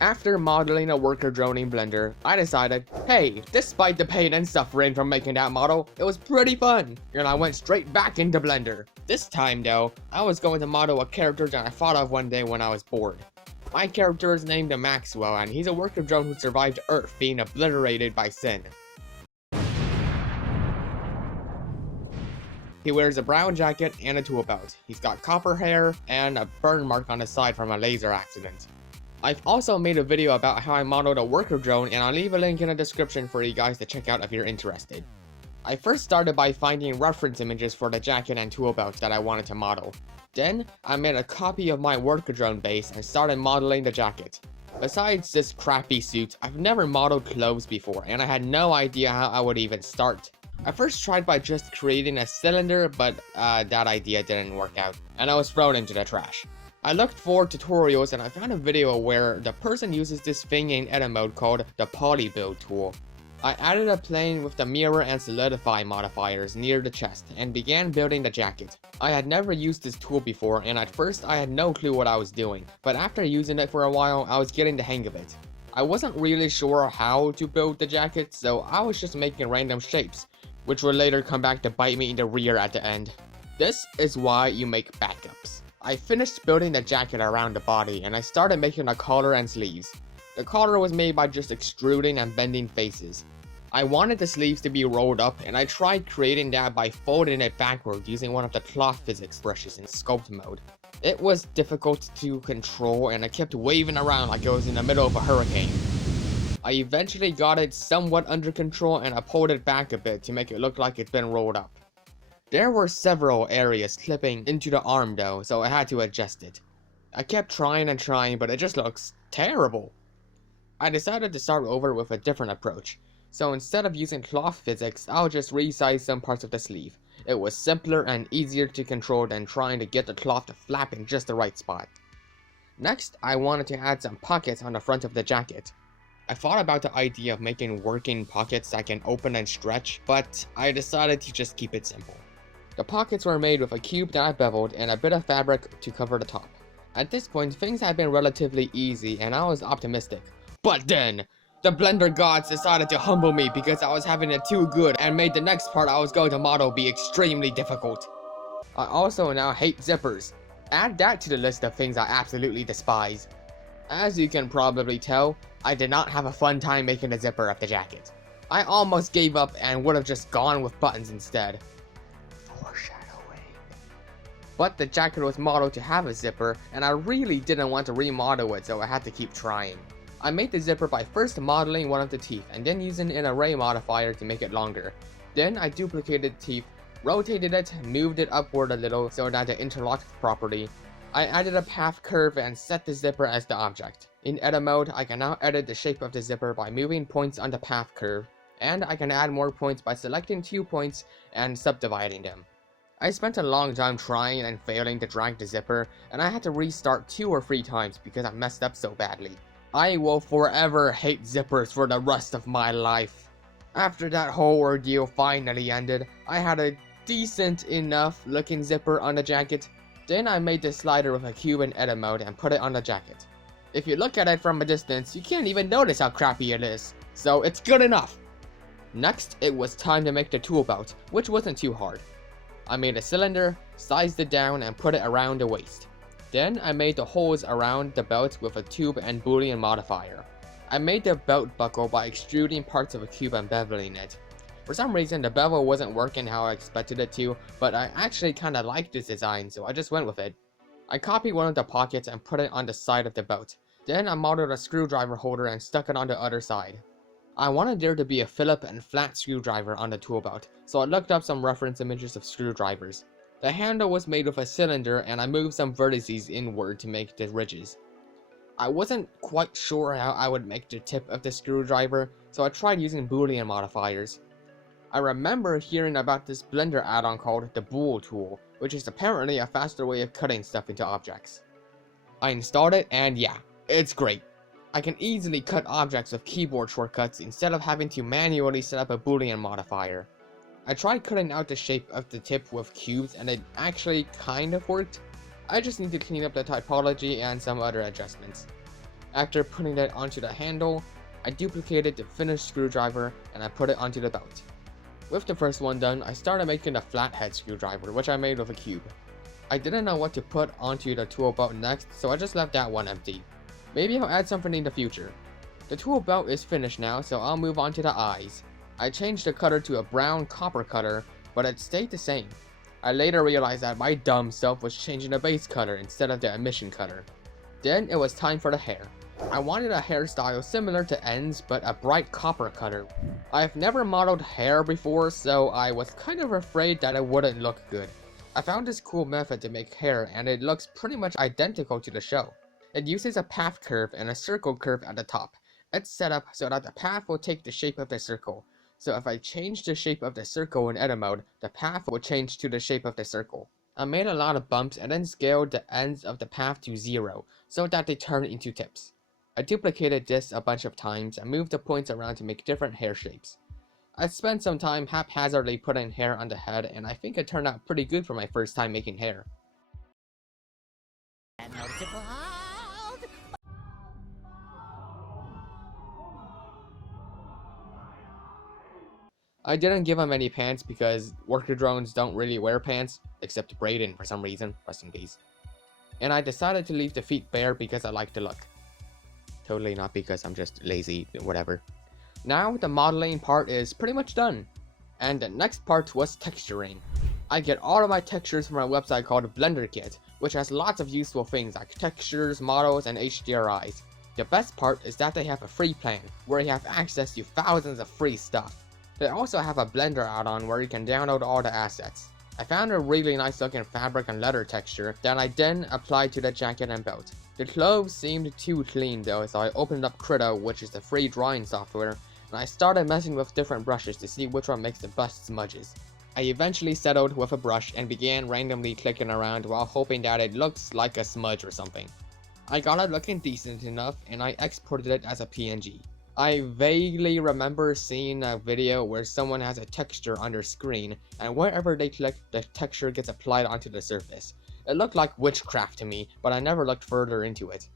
After modeling a worker drone in Blender, I decided, hey, despite the pain and suffering from making that model, it was pretty fun, and I went straight back into Blender. This time though, I was going to model a character that I thought of one day when I was bored. My character is named Maxwell, and he's a worker drone who survived Earth being obliterated by sin. He wears a brown jacket and a tool belt. He's got copper hair and a burn mark on his side from a laser accident. I've also made a video about how I modeled a worker drone, and I'll leave a link in the description for you guys to check out if you're interested. I first started by finding reference images for the jacket and tool belt that I wanted to model. Then, I made a copy of my worker drone base and started modeling the jacket. Besides this crappy suit, I've never modeled clothes before, and I had no idea how I would even start. I first tried by just creating a cylinder, but that idea didn't work out, and I was thrown into the trash. I looked for tutorials and I found a video where the person uses this thing in edit mode called the poly build tool. I added a plane with the mirror and solidify modifiers near the chest and began building the jacket. I had never used this tool before, and at first I had no clue what I was doing, but after using it for a while I was getting the hang of it. I wasn't really sure how to build the jacket, so I was just making random shapes, which would later come back to bite me in the rear at the end. This is why you make backups. I finished building the jacket around the body, and I started making a collar and sleeves. The collar was made by just extruding and bending faces. I wanted the sleeves to be rolled up, and I tried creating that by folding it backward using one of the cloth physics brushes in sculpt mode. It was difficult to control, and I kept waving around like it was in the middle of a hurricane. I eventually got it somewhat under control, and I pulled it back a bit to make it look like it's been rolled up. There were several areas clipping into the arm though, so I had to adjust it. I kept trying and trying, but it just looks terrible. I decided to start over with a different approach. So instead of using cloth physics, I'll just resize some parts of the sleeve. It was simpler and easier to control than trying to get the cloth to flap in just the right spot. Next, I wanted to add some pockets on the front of the jacket. I thought about the idea of making working pockets that can open and stretch, but I decided to just keep it simple. The pockets were made with a cube that I beveled and a bit of fabric to cover the top. At this point, things had been relatively easy and I was optimistic. But then, the Blender gods decided to humble me because I was having it too good and made the next part I was going to model be extremely difficult. I also now hate zippers. Add that to the list of things I absolutely despise. As you can probably tell, I did not have a fun time making the zipper of the jacket. I almost gave up and would have just gone with buttons instead. Foreshadowing. But the jacket was modeled to have a zipper, and I really didn't want to remodel it, so I had to keep trying. I made the zipper by first modeling one of the teeth and then using an array modifier to make it longer. Then I duplicated the teeth, rotated it, moved it upward a little so that it interlocked properly. I added a path curve and set the zipper as the object. In edit mode, I can now edit the shape of the zipper by moving points on the path curve, and I can add more points by selecting 2 points and subdividing them. I spent a long time trying and failing to drag the zipper, and I had to restart 2 or 3 times because I messed up so badly. I will forever hate zippers for the rest of my life. After that whole ordeal finally ended, I had a decent enough looking zipper on the jacket. Then I made the slider with a cube in edit mode and put it on the jacket. If you look at it from a distance, you can't even notice how crappy it is, so it's good enough. Next, it was time to make the tool belt, which wasn't too hard. I made a cylinder, sized it down, and put it around the waist. Then I made the holes around the belt with a tube and boolean modifier. I made the belt buckle by extruding parts of a cube and beveling it. For some reason the bevel wasn't working how I expected it to, but I actually kinda liked this design, so I just went with it. I copied one of the pockets and put it on the side of the belt. Then I modeled a screwdriver holder and stuck it on the other side. I wanted there to be a Phillips and flat screwdriver on the tool belt, so I looked up some reference images of screwdrivers. The handle was made with a cylinder, and I moved some vertices inward to make the ridges. I wasn't quite sure how I would make the tip of the screwdriver, so I tried using boolean modifiers. I remember hearing about this Blender add-on called the Bool tool, which is apparently a faster way of cutting stuff into objects. I installed it, and yeah, it's great. I can easily cut objects with keyboard shortcuts instead of having to manually set up a boolean modifier. I tried cutting out the shape of the tip with cubes, and it actually kind of worked. I just need to clean up the typology and some other adjustments. After putting it onto the handle, I duplicated the finished screwdriver and I put it onto the belt. With the first one done, I started making a flathead screwdriver, which I made with a cube. I didn't know what to put onto the tool belt next, so I just left that one empty. Maybe I'll add something in the future. The tool belt is finished now, so I'll move on to the eyes. I changed the cutter to a brown copper cutter, but it stayed the same. I later realized that my dumb self was changing the base cutter instead of the emission cutter. Then it was time for the hair. I wanted a hairstyle similar to N's, but a bright copper cutter. I've never modeled hair before, so I was kind of afraid that it wouldn't look good. I found this cool method to make hair, and it looks pretty much identical to the show. It uses a path curve and a circle curve at the top. It's set up so that the path will take the shape of the circle. So if I change the shape of the circle in edit mode, the path will change to the shape of the circle. I made a lot of bumps and then scaled the ends of the path to 0, so that they turn into tips. I duplicated this a bunch of times and moved the points around to make different hair shapes. I spent some time haphazardly putting hair on the head, and I think it turned out pretty good for my first time making hair. I didn't give him any pants because worker drones don't really wear pants, except Brayden for some reason, rest in peace. And I decided to leave the feet bare because I like the look. Totally not because I'm just lazy, whatever. Now the modeling part is pretty much done. And the next part was texturing. I get all of my textures from a website called Blender Kit, which has lots of useful things like textures, models, and HDRIs. The best part is that they have a free plan, where you have access to thousands of free stuff. They also have a Blender add-on where you can download all the assets. I found a really nice looking fabric and leather texture that I then applied to the jacket and belt. The clothes seemed too clean though, so I opened up Krita, which is the free drawing software, and I started messing with different brushes to see which one makes the best smudges. I eventually settled with a brush and began randomly clicking around while hoping that it looks like a smudge or something. I got it looking decent enough and I exported it as a PNG. I vaguely remember seeing a video where someone has a texture on their screen, and wherever they click, the texture gets applied onto the surface. It looked like witchcraft to me, but I never looked further into it.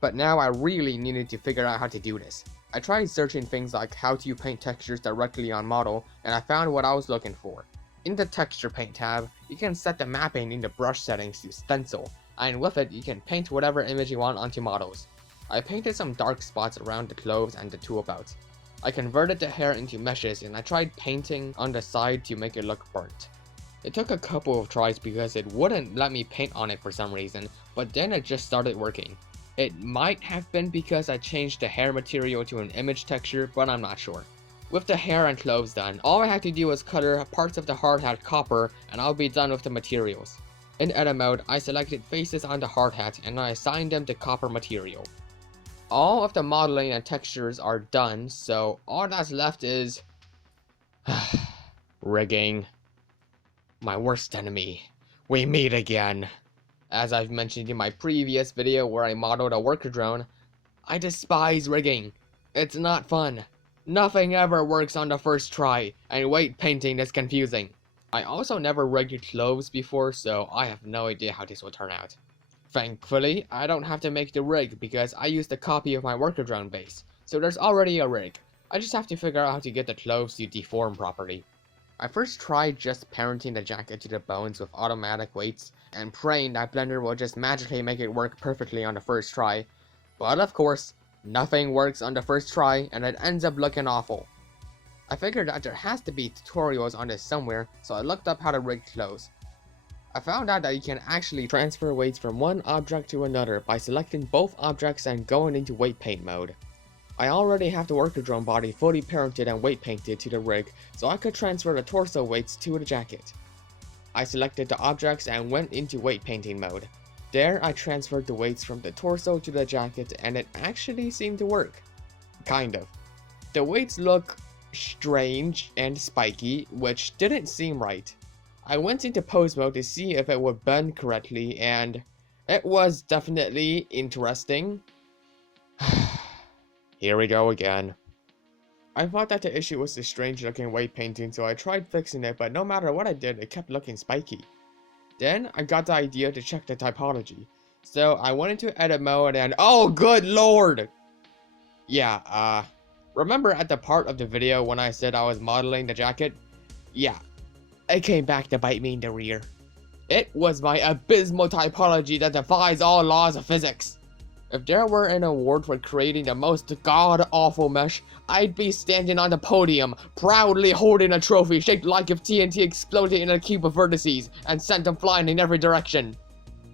But now I really needed to figure out how to do this. I tried searching things like how to paint textures directly on model, and I found what I was looking for. In the texture paint tab, you can set the mapping in the brush settings to stencil, and with it you can paint whatever image you want onto models. I painted some dark spots around the clothes and the tool belt. I converted the hair into meshes and I tried painting on the side to make it look burnt. It took a couple of tries because it wouldn't let me paint on it for some reason, but then it just started working. It might have been because I changed the hair material to an image texture, but I'm not sure. With the hair and clothes done, all I had to do was color parts of the hard hat copper and I'll be done with the materials. In edit mode, I selected faces on the hard hat and I assigned them to copper material. All of the modeling and textures are done, so all that's left is rigging. My worst enemy. We meet again. As I've mentioned in my previous video where I modeled a worker drone, I despise rigging. It's not fun. Nothing ever works on the first try, and weight painting is confusing. I also never rigged clothes before, so I have no idea how this will turn out. Thankfully, I don't have to make the rig because I used a copy of my worker drone base, so there's already a rig. I just have to figure out how to get the clothes to deform properly. I first tried just parenting the jacket to the bones with automatic weights and praying that Blender will just magically make it work perfectly on the first try, but of course, nothing works on the first try and it ends up looking awful. I figured that there has to be tutorials on this somewhere, so I looked up how to rig clothes. I found out that you can actually transfer weights from one object to another by selecting both objects and going into weight paint mode. I already have the worker drone body fully parented and weight painted to the rig, so I could transfer the torso weights to the jacket. I selected the objects and went into weight painting mode. There I transferred the weights from the torso to the jacket and it actually seemed to work. Kind of. The weights look strange and spiky, which didn't seem right. I went into pose mode to see if it would bend correctly, and it was definitely interesting. Here we go again. I thought that the issue was the strange looking weight painting, so I tried fixing it, but no matter what I did, it kept looking spiky. Then I got the idea to check the typology. So I went into edit mode and oh good lord! Yeah, remember at the part of the video when I said I was modeling the jacket? Yeah, it came back to bite me in the rear. It was my abysmal typology that defies all laws of physics. If there were an award for creating the most god-awful mesh, I'd be standing on the podium, proudly holding a trophy shaped like if TNT exploded in a cube of vertices and sent them flying in every direction.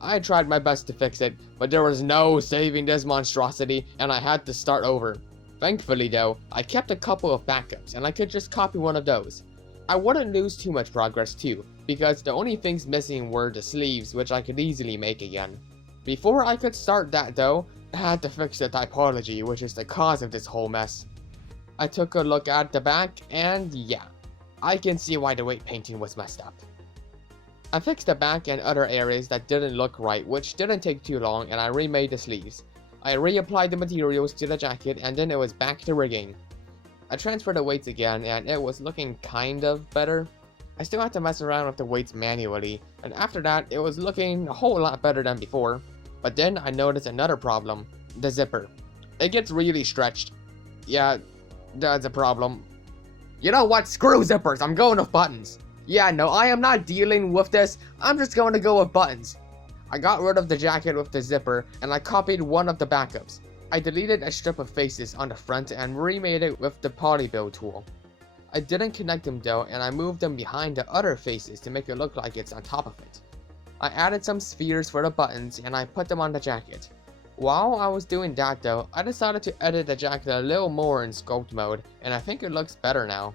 I tried my best to fix it, but there was no saving this monstrosity, and I had to start over. Thankfully though, I kept a couple of backups, and I could just copy one of those. I wouldn't lose too much progress too, because the only things missing were the sleeves, which I could easily make again. Before I could start that though, I had to fix the typology, which is the cause of this whole mess. I took a look at the back, and yeah, I can see why the weight painting was messed up. I fixed the back and other areas that didn't look right, which didn't take too long, and I remade the sleeves. I reapplied the materials to the jacket, and then it was back to rigging. I transferred the weights again, and it was looking kind of better. I still had to mess around with the weights manually, and after that, it was looking a whole lot better than before. But then I noticed another problem, the zipper. It gets really stretched. Yeah, that's a problem. You know what, screw zippers, I'm going with buttons. Yeah, no, I am not dealing with this, I'm just going to go with buttons. I got rid of the jacket with the zipper, and I copied one of the backups. I deleted a strip of faces on the front and remade it with the polybuild tool. I didn't connect them though, and I moved them behind the other faces to make it look like it's on top of it. I added some spheres for the buttons, and I put them on the jacket. While I was doing that though, I decided to edit the jacket a little more in sculpt mode, and I think it looks better now.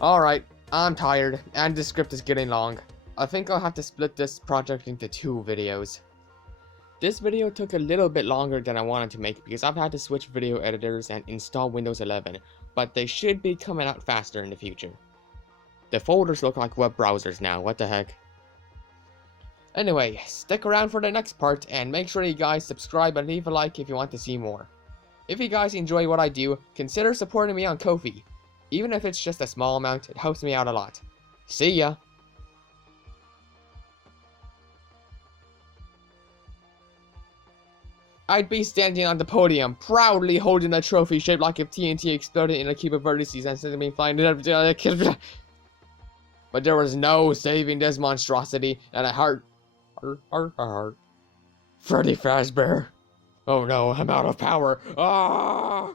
Alright, I'm tired, and the script is getting long. I think I'll have to split this project into 2 videos. This video took a little bit longer than I wanted to make because I've had to switch video editors and install Windows 11, but they should be coming out faster in the future. The folders look like web browsers now, what the heck. Anyway, stick around for the next part, and make sure you guys subscribe and leave a like if you want to see more. If you guys enjoy what I do, consider supporting me on Ko-fi. Even if it's just a small amount, it helps me out a lot. See ya! I'd be standing on the podium, proudly holding a trophy shaped like if TNT exploded in a cube of vertices and sent me flying in every But there was no saving this monstrosity, and I heart Freddy Fazbear. Oh no, I'm out of power. Ah!